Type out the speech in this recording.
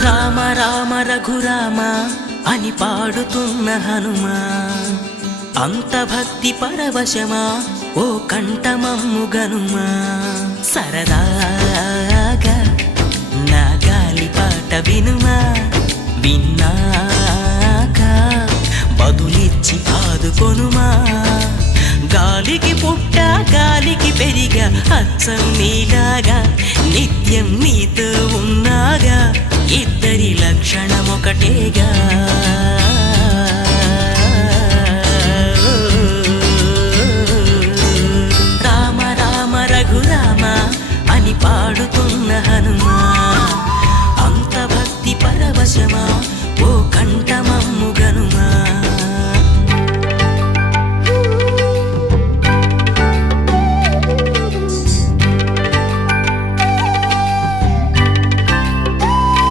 రామ రామ రఘురామ అని పాడుతున్న హనుమా, అంత భక్తి పరవశమా ఓ కంఠమమ్ము గనుమా. సరదాగా నా గాలి పాట వినుమా, విన్నాక బదులిచ్చి ఆదుకొనుమా. గాలికి పుట్ట గాలికి పెరిగా అచ్చం నీలాగా, నిత్యం నీతో ఉన్నాగా, ఇద్దరి లక్షణం ఒకటేగా. రామ రామ రఘురామ అని పాడుతున్న హనుమా, అంత భక్తి పరవశమా